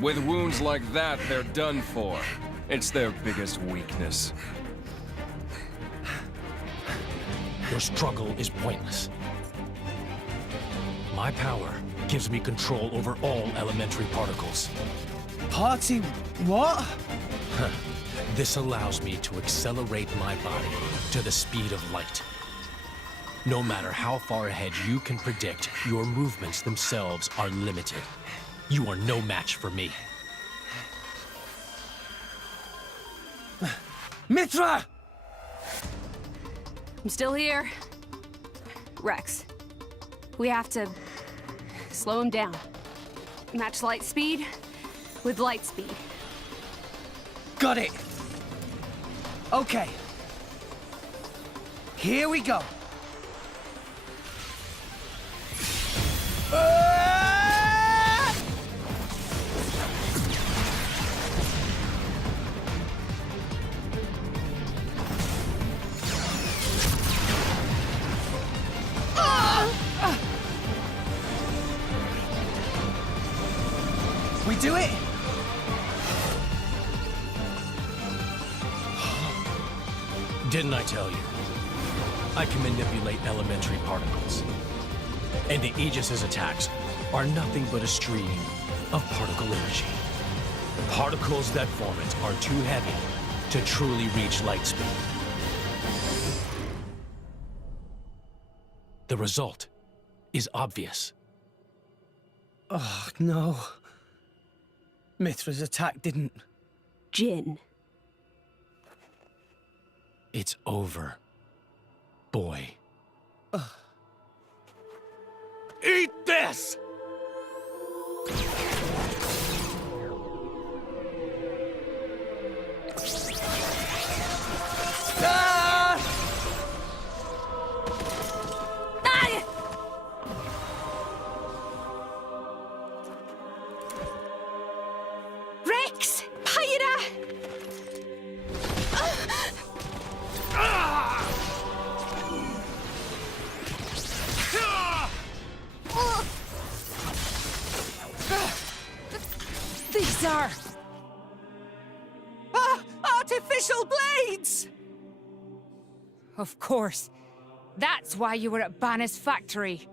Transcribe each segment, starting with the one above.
With wounds like that, they're done for. It's their biggest weakness. Your struggle is pointless. My power gives me control over all elementary particles. Party what? This allows me to accelerate my body to the speed of light. No matter how far ahead you can predict, your movements themselves are limited. You are no match for me. Mithra! I'm still here. Rex, we have to slow him down. Match light speed with light speed. Got it. Okay. Here we go. We do it? Didn't I tell you? I can manipulate elementary particles. And the Aegis's attacks are nothing but a stream of particle energy. Particles that form it are too heavy to truly reach light speed. The result is obvious. Oh, no. Mithra's attack didn't. Jin. It's over, boy. Eat this! Ah! Ah! Rex! Pyra! These are... Artificial blades! Of course. That's why you were at Banner's factory.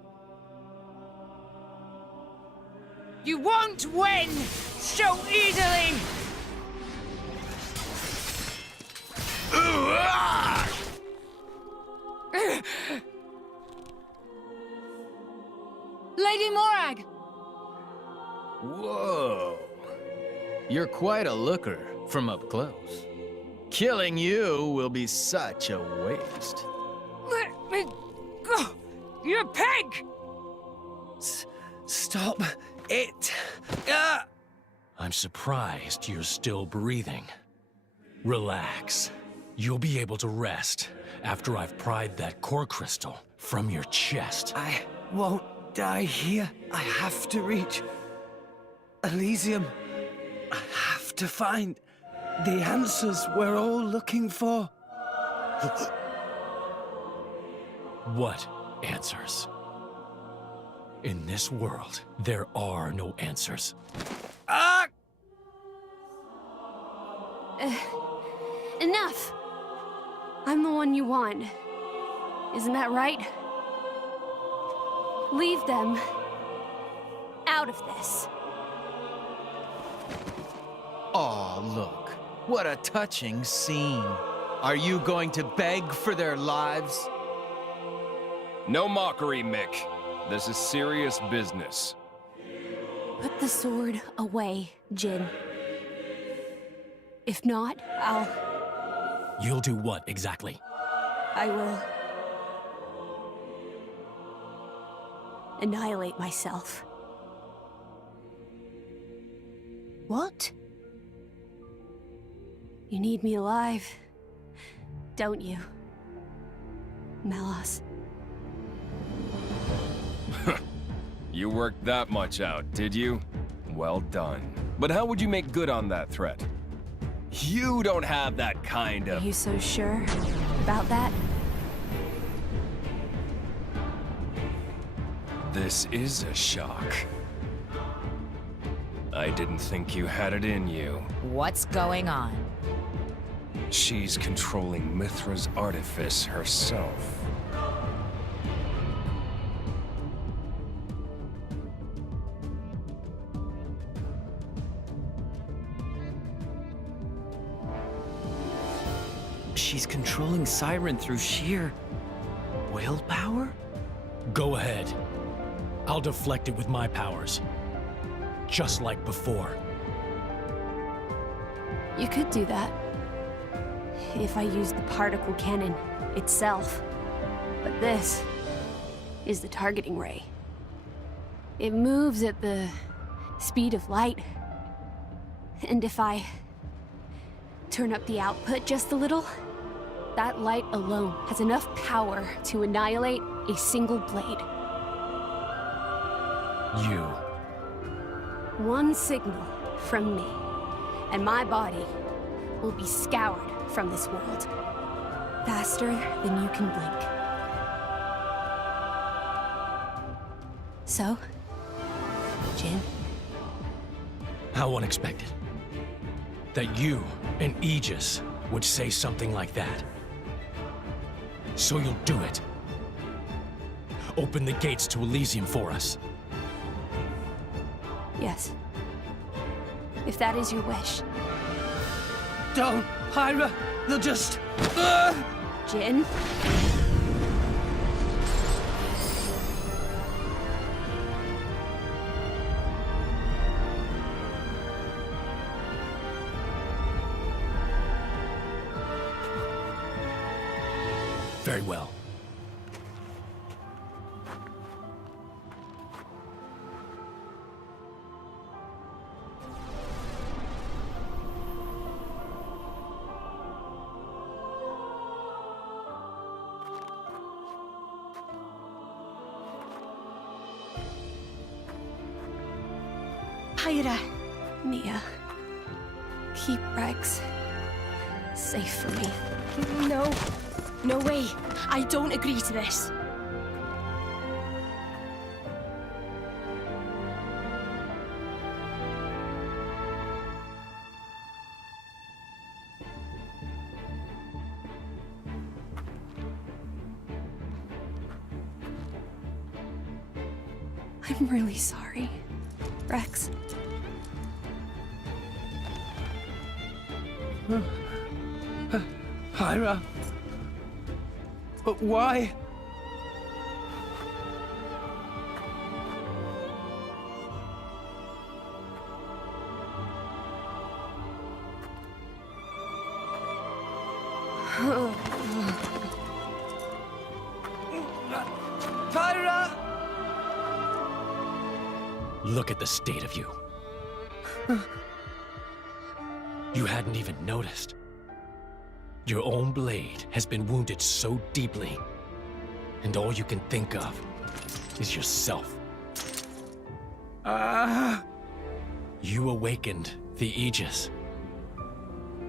You won't win so easily! Lady Morag! Whoa. You're quite a looker from up close. Killing you will be such a waste. Let me go! You pig! Stop it. Ah! I'm surprised you're still breathing. Relax. You'll be able to rest after I've pried that core crystal from your chest. I won't die here. I have to reach Elysium. I have to find the answers we're all looking for. What answers? In this world, there are no answers. Ah! Enough! I'm the one you want. Isn't that right? Leave them out of this. Aw, look. What a touching scene. Are you going to beg for their lives? No mockery, Mick. This is serious business. Put the sword away, Jin. If not, You'll do what exactly? I will annihilate myself. What? You need me alive, don't you, Melos? You worked that much out, did you? Well done. But how would you make good on that threat? You don't have that kind Are of... you so sure about that? This is a shock. I didn't think you had it in you. What's going on? She's controlling Mithra's artifice herself. She's controlling Siren through sheer willpower? Go ahead. I'll deflect it with my powers. Just like before. You could do that. If I used the particle cannon itself. But this is the targeting ray. It moves at the speed of light. And if I turn up the output just a little, that light alone has enough power to annihilate a single blade. You. One signal from me, and my body will be scoured from this world. Faster than you can blink. So, Jin? How unexpected. That you and Aegis would say something like that. So you'll do it. Open the gates to Elysium for us. Yes. If that is your wish. Don't, Hyra! They'll just... Jin? Very well. Hyra. Mia. Keep Rex safe for me. No. No way. I don't agree to this. I'm really sorry, Rex. Hyra? But why? Hyra! Look at the state of you. You hadn't even noticed. Your own blade has been wounded so deeply, and all you can think of is yourself. You awakened the Aegis.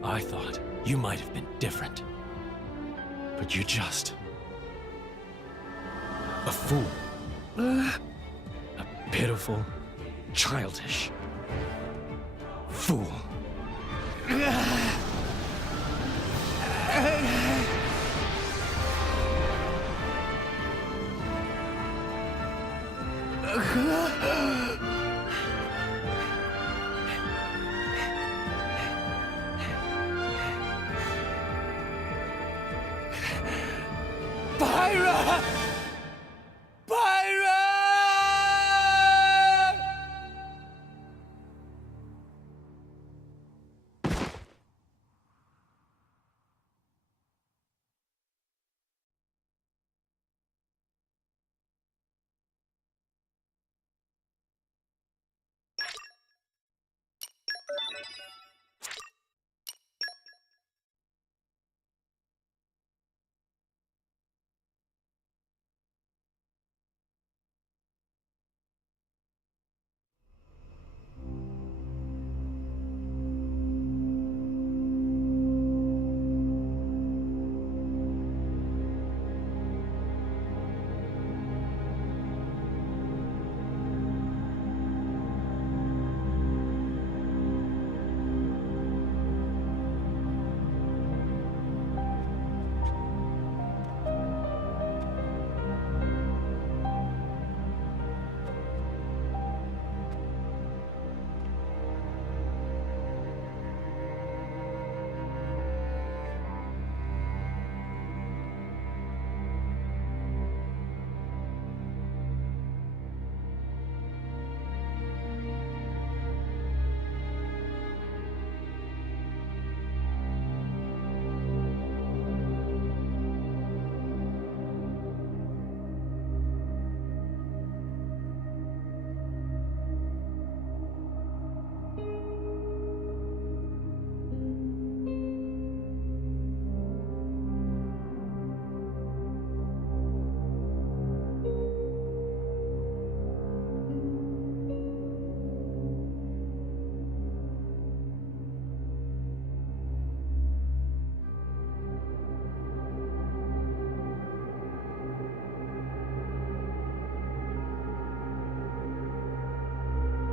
I thought you might have been different, but you're just a fool. A pitiful, childish fool. Byra! Byra!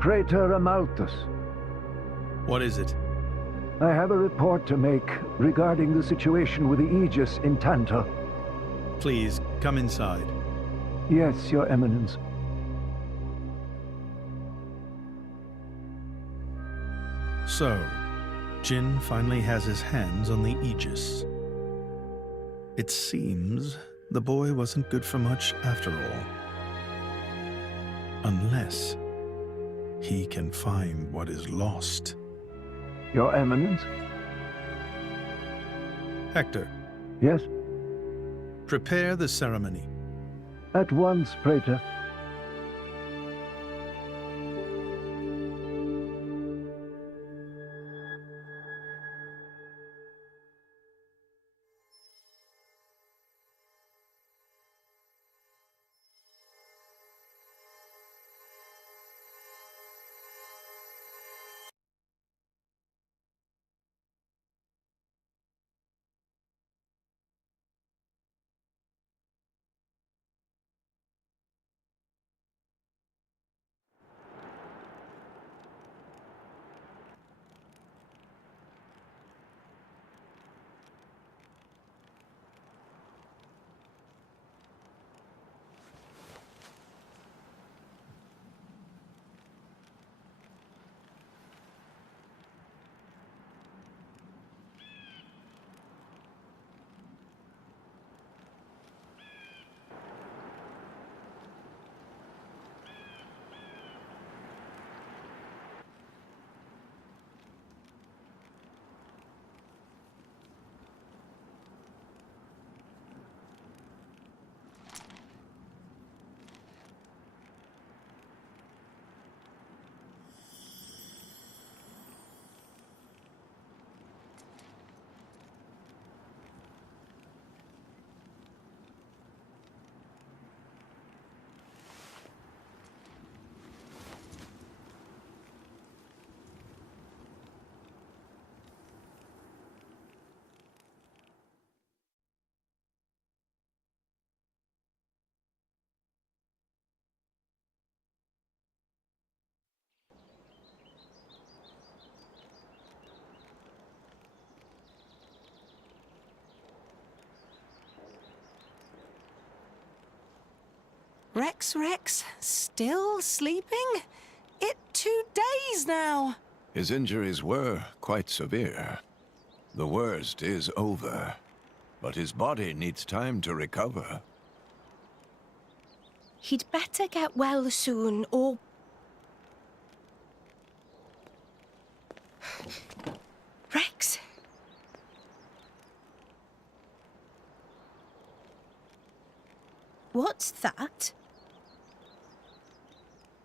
Praetor Amalthus. What is it? I have a report to make regarding the situation with the Aegis in Tantor. Please, come inside. Yes, Your Eminence. So, Jin finally has his hands on the Aegis. It seems the boy wasn't good for much after all. Unless he can find what is lost. Your Eminence? Hector, Yes? prepare the ceremony. At once, Praetor. Rex, still sleeping? It 2 days now. His injuries were quite severe. The worst is over, but his body needs time to recover. He'd better get well soon, or... Rex? What's that?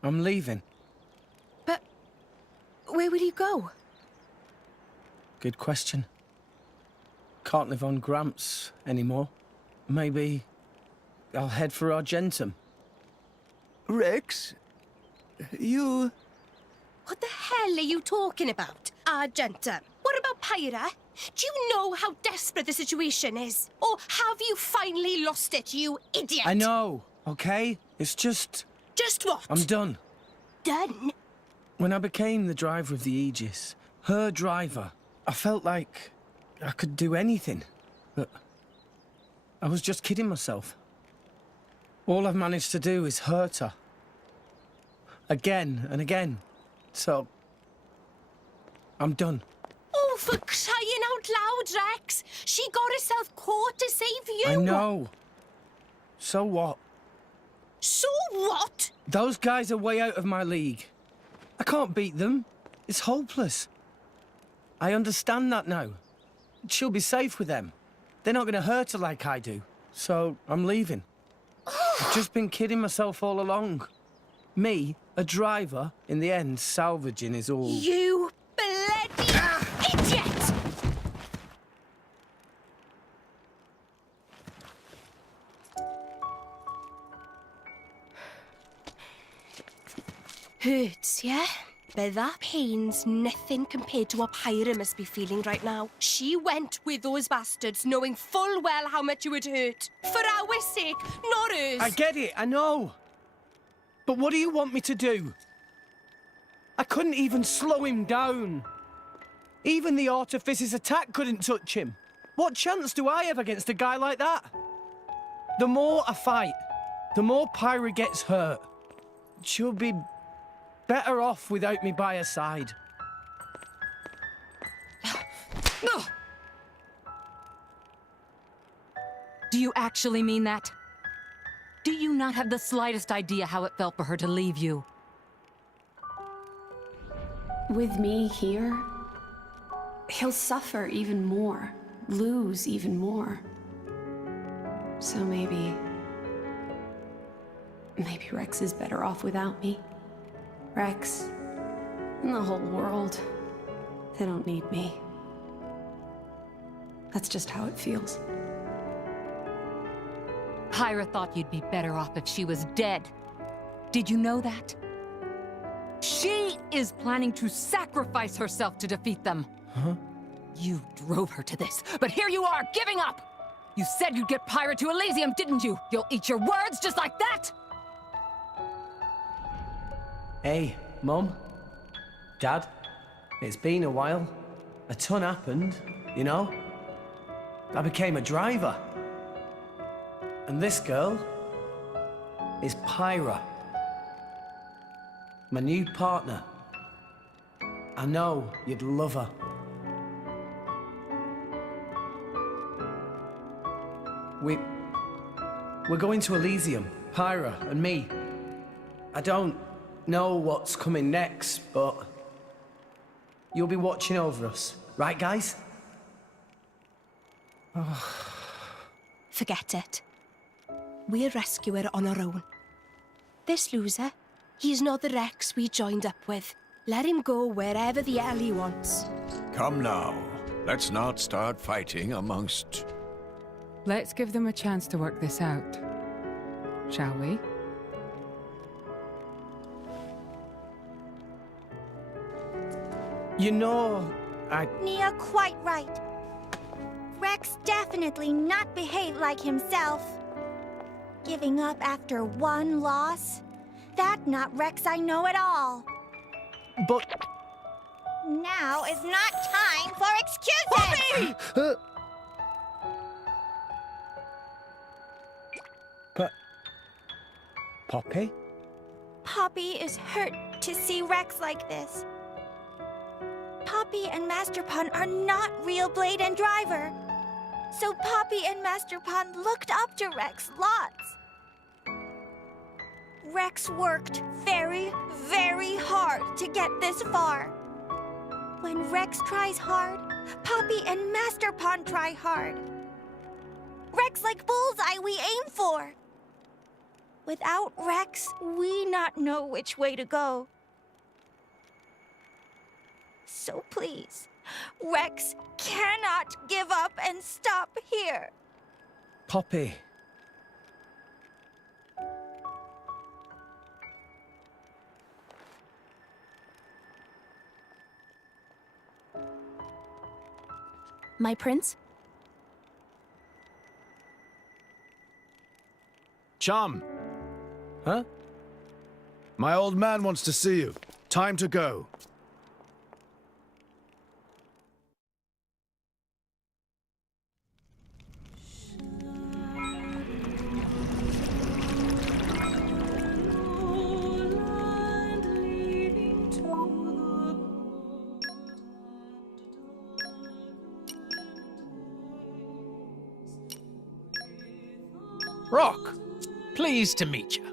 I'm leaving. But where will you go? Good question. Can't live on Gramps anymore. Maybe I'll head for Argentum. Rex, you... What the hell are you talking about, Argentum? What about Pyra? Do you know how desperate the situation is? Or have you finally lost it, you idiot? I know, okay? It's just... Just what? I'm done. Done? When I became the driver of the Aegis, her driver, I felt like I could do anything. But I was just kidding myself. All I've managed to do is hurt her. Again and again. So, I'm done. Oh, for crying out loud, Rex! She got herself caught to save you! I know. So what? So what? Those guys are way out of my league. I can't beat them. It's hopeless. I understand that now. She'll be safe with them. They're not going to hurt her like I do. So, I'm leaving. I've just been kidding myself all along. Me, a driver, in the end, salvaging is all... You bloody idiot! Hurts, yeah? But that pain's nothing compared to what Pyra must be feeling right now. She went with those bastards knowing full well how much it would hurt. For our sake, not hers. I get it, I know. But what do you want me to do? I couldn't even slow him down. Even the Artificer's attack couldn't touch him. What chance do I have against a guy like that? The more I fight, the more Pyra gets hurt. She'll be better off without me by her side. Do you actually mean that? Do you not have the slightest idea how it felt for her to leave you? With me here, he'll suffer even more, lose even more. So maybe Rex is better off without me. Rex and the whole world, they don't need me. That's just how it feels. Pyra thought you'd be better off if she was dead. Did you know that? She is planning to sacrifice herself to defeat them. Huh? You drove her to this, but here you are, giving up! You said you'd get Pyra to Elysium, didn't you? You'll eat your words just like that? Hey, Mum, Dad, it's been a while. A ton happened, you know? I became a driver. And this girl is Pyra. My new partner. I know you'd love her. We're going to Elysium, Pyra and me. I don't know what's coming next, but you'll be watching over us, right, guys? Forget it. We'll rescue her on our own. This loser, he's not the Rex we joined up with. Let him go wherever the hell he wants. Come now. Let's not start fighting amongst... Let's give them a chance to work this out, shall we? You know, Nia quite right. Rex definitely not behaved like himself. Giving up after one loss? That not Rex I know at all. But... Now is not time for excuses! Poppy! Poppy? Poppy is hurt to see Rex like this. Poppy and Master Pun are not real Blade and Driver. So Poppy and Master Pun looked up to Rex lots. Rex worked very, very hard to get this far. When Rex tries hard, Poppy and Master Pun try hard. Rex like bullseye we aim for. Without Rex, we not know which way to go. So please, Rex cannot give up and stop here. Poppy. My prince? Chum! Huh? My old man wants to see you. Time to go. Rock, pleased to meet you.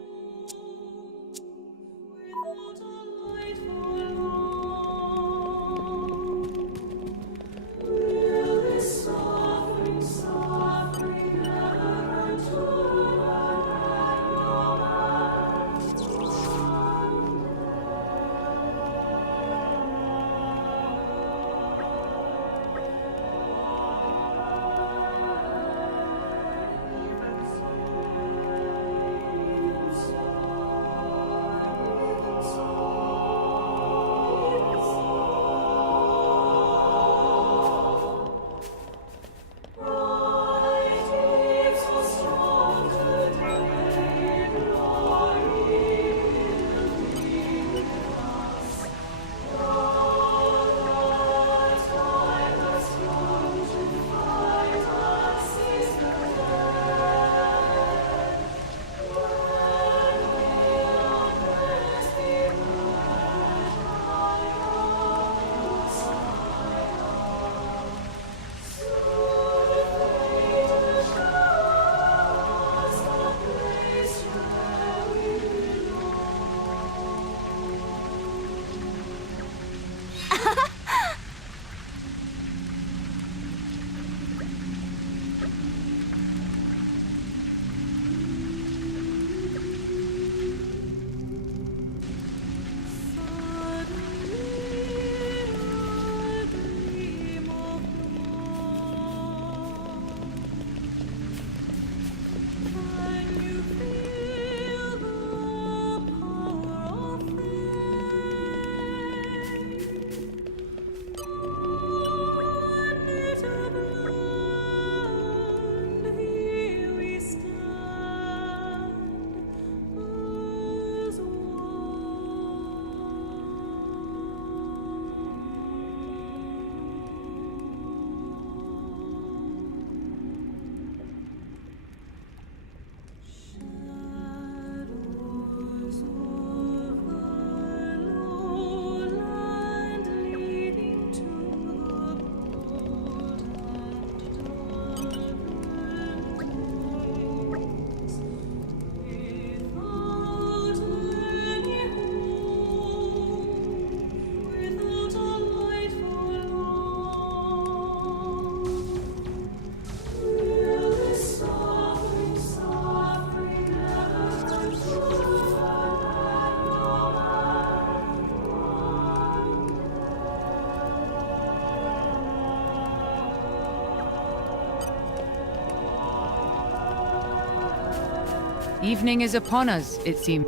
Evening is upon us, it seems.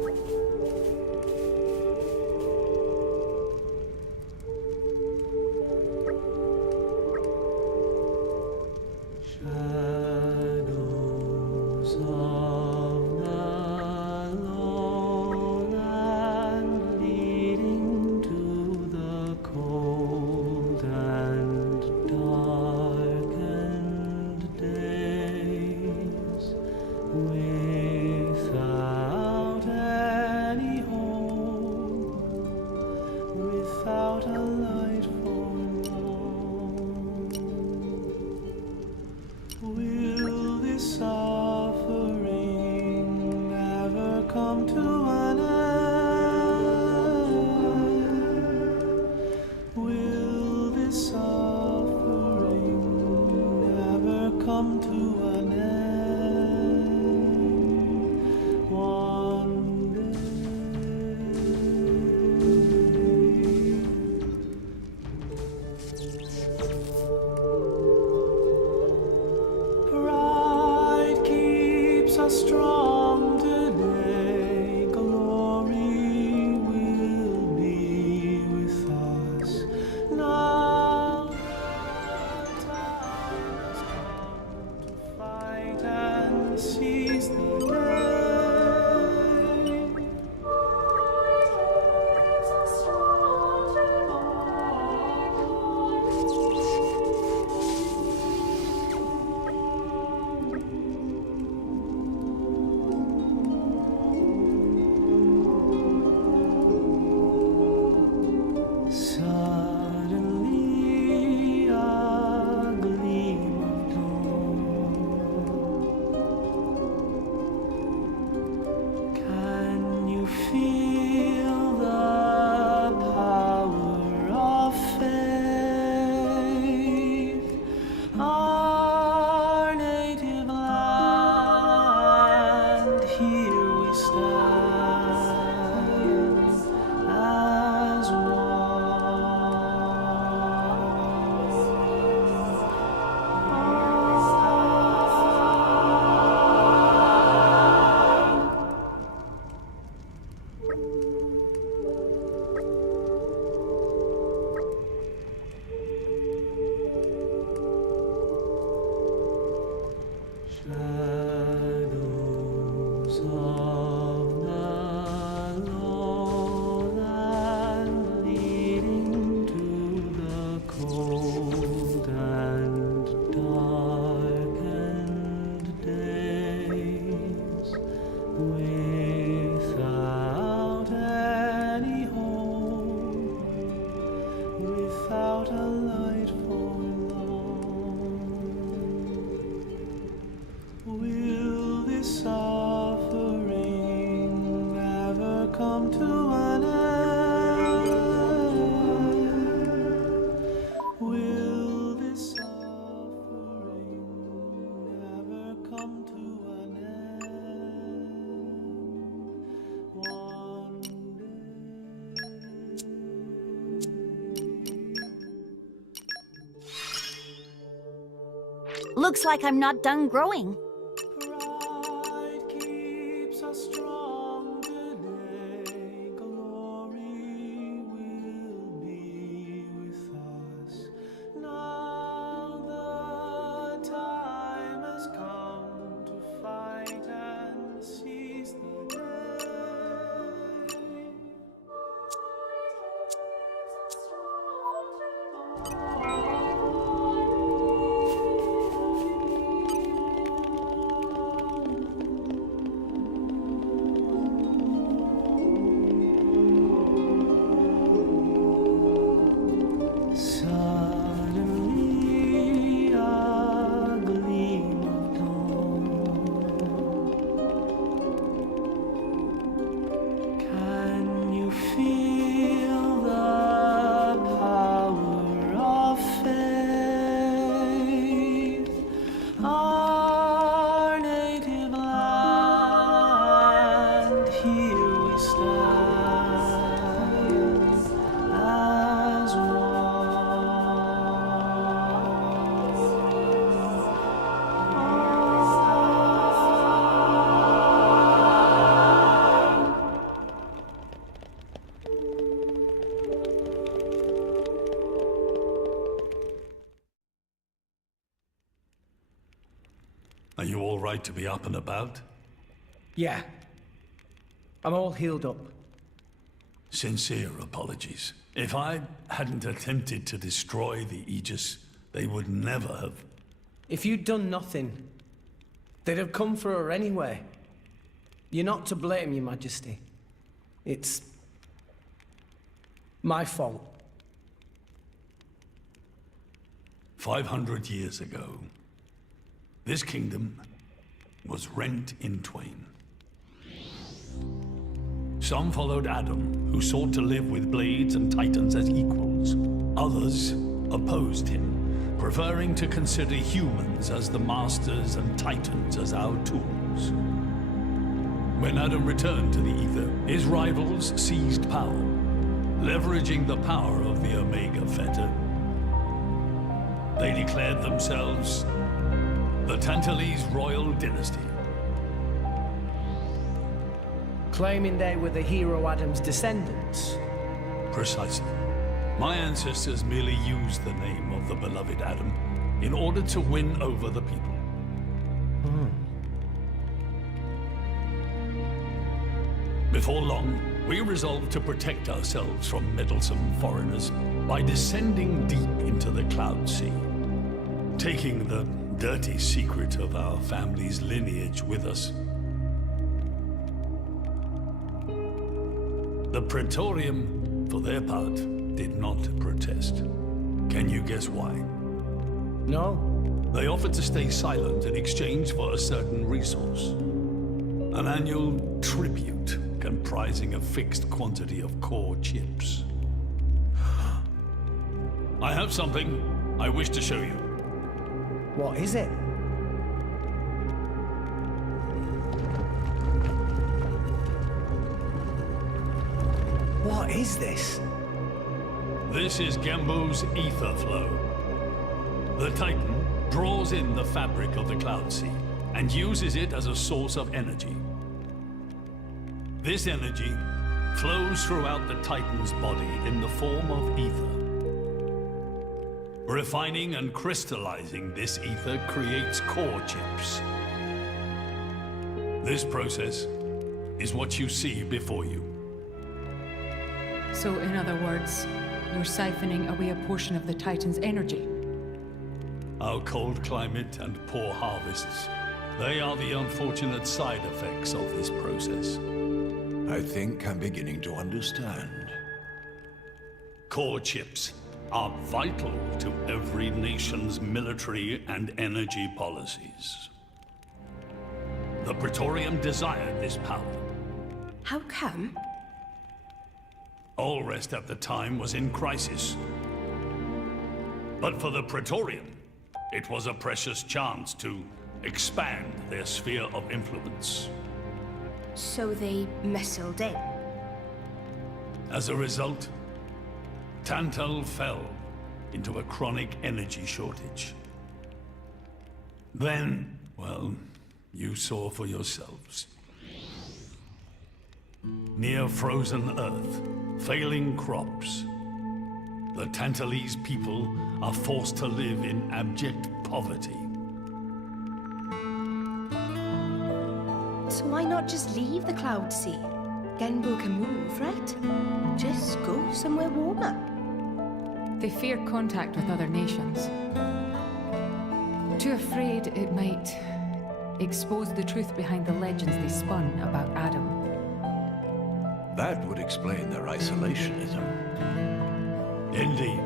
Looks like I'm not done growing. Are you all right to be up and about? Yeah. I'm all healed up. Sincere apologies. If I hadn't attempted to destroy the Aegis, they would never have... If you'd done nothing, they'd have come for her anyway. You're not to blame, Your Majesty. It's... my fault. 500 years ago, this kingdom was rent in twain. Some followed Adam, who sought to live with blades and titans as equals. Others opposed him, preferring to consider humans as the masters and titans as our tools. When Adam returned to the Ether, his rivals seized power, leveraging the power of the Omega Theta. They declared themselves the Tantalese royal dynasty. Claiming they were the hero Adam's descendants. Precisely. My ancestors merely used the name of the beloved Adam in order to win over the people. Before long, we resolved to protect ourselves from meddlesome foreigners by descending deep into the Cloud Sea, taking the dirty secret of our family's lineage with us. The Praetorium, for their part, did not protest. Can you guess why? No. They offered to stay silent in exchange for a certain resource. An annual tribute comprising a fixed quantity of core chips. I have something I wish to show you. What is it? What is this? This is Gembo's ether flow. The Titan draws in the fabric of the Cloud Sea and uses it as a source of energy. This energy flows throughout the Titan's body in the form of ether. Refining and crystallizing this ether creates core chips. This process is what you see before you. So, in other words, you're siphoning away a portion of the Titan's energy. Our cold climate and poor harvests, they are the unfortunate side effects of this process. I think I'm beginning to understand. Core chips are vital to every nation's military and energy policies. The Praetorium desired this power. How come? Allrest at the time was in crisis. But for the Praetorium, it was a precious chance to expand their sphere of influence. So they missiled in. As a result, Tantal fell into a chronic energy shortage. Then, well, you saw for yourselves. Near frozen Earth, failing crops, the Tantalese people are forced to live in abject poverty. So why not just leave the Cloud Sea? Genbo can move, right? Just go somewhere warmer. They fear contact with other nations. Too afraid it might expose the truth behind the legends they spun about Adam. That would explain their isolationism. Indeed.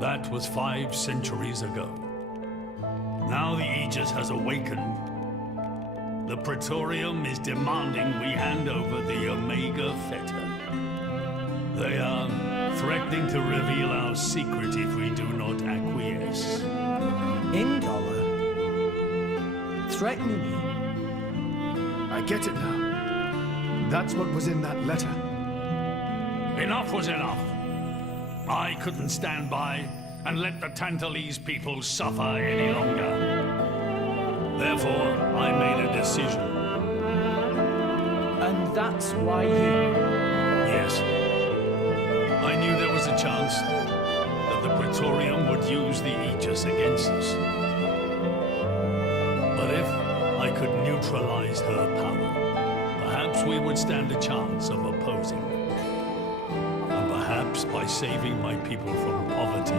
That was 5 centuries ago. Now the Aegis has awakened. The Praetorium is demanding we hand over the Omega Theta. They are threatening to reveal our secret if we do not acquiesce. Indollar? Threatening you? I get it now. That's what was in that letter. Enough was enough. I couldn't stand by and let the Tantalese people suffer any longer. Therefore, I made a decision. And that's why you... Yes. I knew there was a chance that the Praetorium would use the Aegis against us. But if neutralize her power, perhaps we would stand a chance of opposing. And perhaps by saving my people from poverty,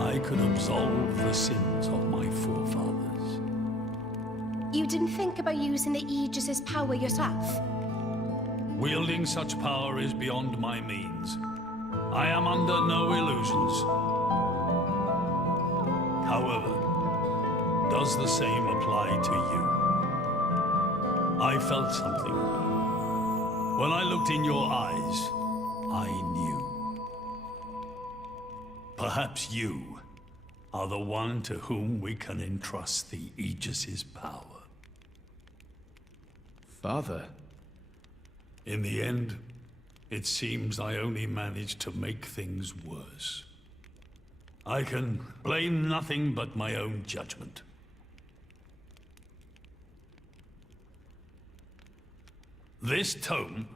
I could absolve the sins of my forefathers. You didn't think about using the Aegis's power yourself? Wielding such power is beyond my means. I am under no illusions. However, does the same apply to you? I felt something. When I looked in your eyes, I knew. Perhaps you are the one to whom we can entrust the Aegis's power. Father. In the end, it seems I only managed to make things worse. I can blame nothing but my own judgment. This tome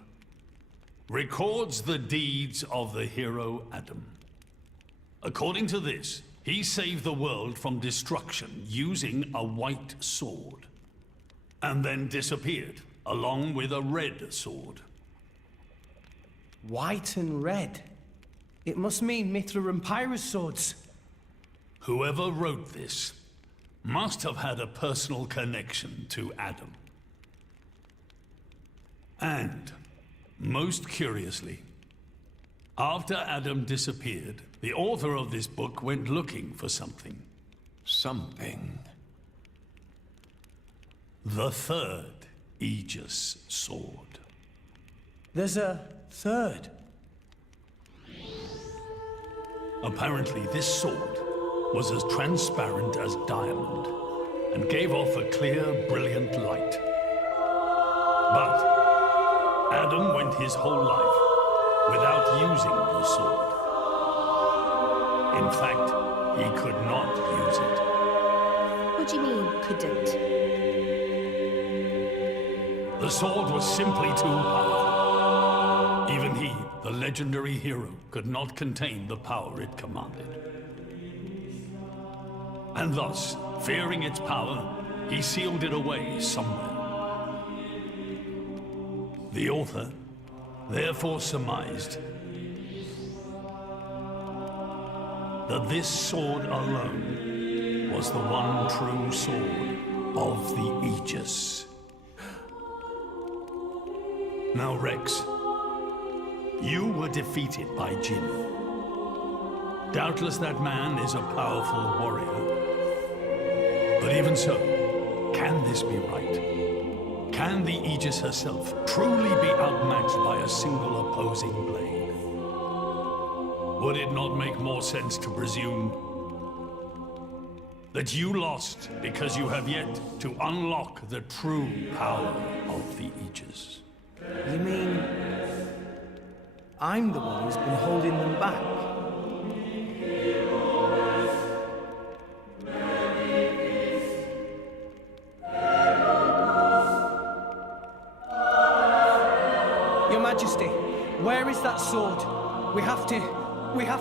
records the deeds of the hero Adam. According to this, he saved the world from destruction using a white sword, and then disappeared, along with a red sword. White and red? It must mean Mithra and Pyra's swords. Whoever wrote this must have had a personal connection to Adam. And, most curiously, after Adam disappeared, the author of this book went looking for something. Something? The third Aegis sword. There's a third? Apparently, this sword was as transparent as diamond and gave off a clear, brilliant light. But Adam went his whole life without using the sword. In fact, he could not use it. What do you mean, couldn't? The sword was simply too powerful. Even he, the legendary hero, could not contain the power it commanded. And thus, fearing its power, he sealed it away somewhere. The author therefore surmised that this sword alone was the one true sword of the Aegis. Now, Rex, you were defeated by Jin. Doubtless that man is a powerful warrior. But even so, can this be right? Can the Aegis herself truly be outmatched by a single opposing blade? Would it not make more sense to presume that you lost because you have yet to unlock the true power of the Aegis? You mean I'm the one who's been holding them back? Your Majesty, where is that sword? We have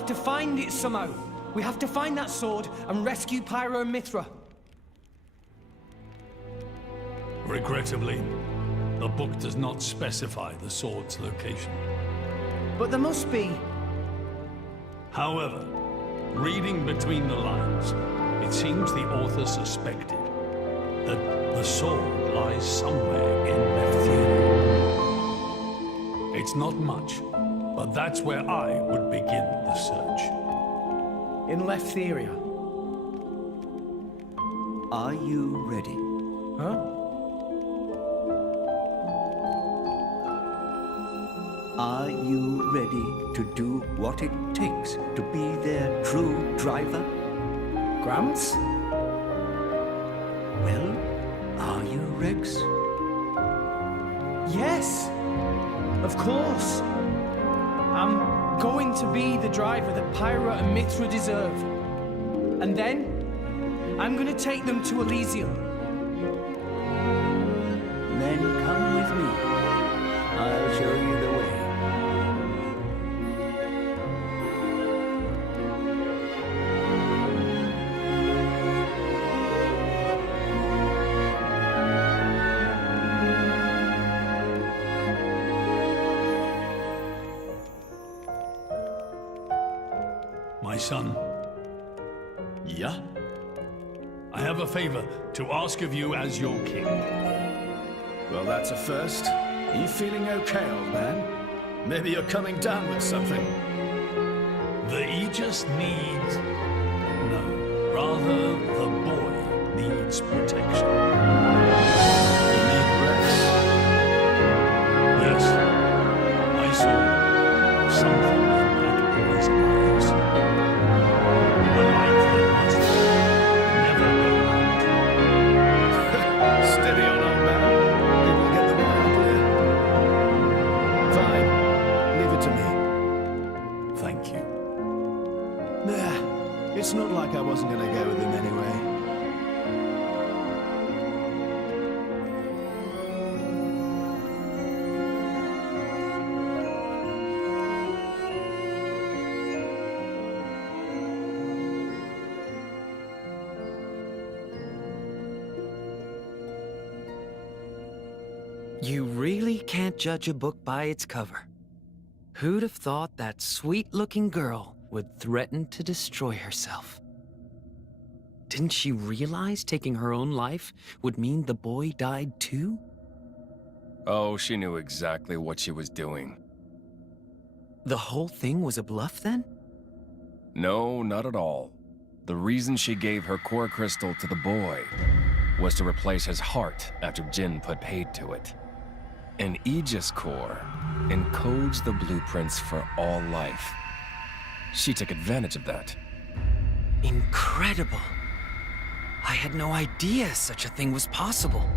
to find it somehow. We have to find that sword and rescue Pyro and Mithra. Regrettably, the book does not specify the sword's location. But there must be. However, reading between the lines, it seems the author suspected that the sword lies somewhere in Leftheria. It's not much, but that's where I would begin the search. In Leftheria? Are you ready? Huh? Are you ready to do what it takes to be their true driver? Gramps? Well, are you, Rex? Yes! Of course! I'm going to be the driver that Pyra and Mithra deserve. And then, I'm going to take them to Elysium. Then come with me. I'll show you the way. My son, Yeah? I have a favor to ask of you as your king. Well, that's a first. Are you feeling okay, old man? Maybe you're coming down with something. The Aegis needs... No, rather, the boy needs protection. You mean Rex? Yes, I saw something in that boy's eyes. A light that must never go out. Steady on, old man. Maybe we'll get the boy out there. Fine. Leave it to me. Thank you. Nah, it's not like I wasn't gonna go with him anyway. You really can't judge a book by its cover. Who'd have thought that sweet-looking girl would threaten to destroy herself? Didn't she realize taking her own life would mean the boy died too? Oh, she knew exactly what she was doing. The whole thing was a bluff then? No, not at all. The reason she gave her core crystal to the boy was to replace his heart after Jin put paid to it. An Aegis core encodes the blueprints for all life. She took advantage of that. Incredible. I had no idea such a thing was possible.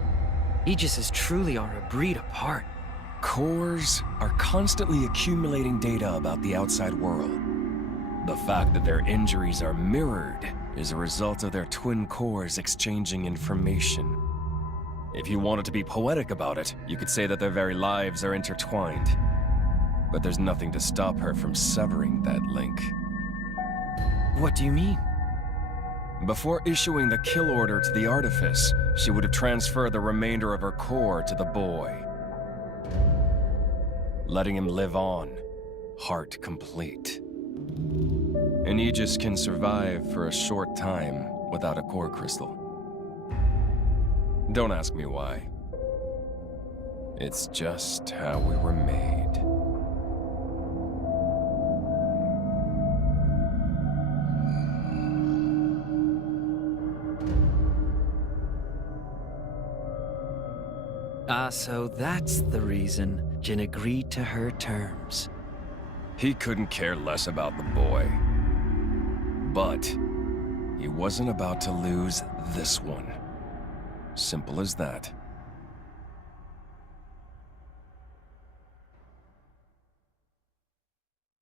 Aegises truly are a breed apart. Cores are constantly accumulating data about the outside world. The fact that their injuries are mirrored is a result of their twin cores exchanging information. If you wanted to be poetic about it, you could say that their very lives are intertwined. But there's nothing to stop her from severing that link. What do you mean? Before issuing the kill order to the Artifice, she would have transferred the remainder of her core to the boy, letting him live on, heart complete. An Aegis can survive for a short time without a core crystal. Don't ask me why. It's just how we were made. So that's the reason Jin agreed to her terms. He couldn't care less about the boy. But he wasn't about to lose this one. Simple as that.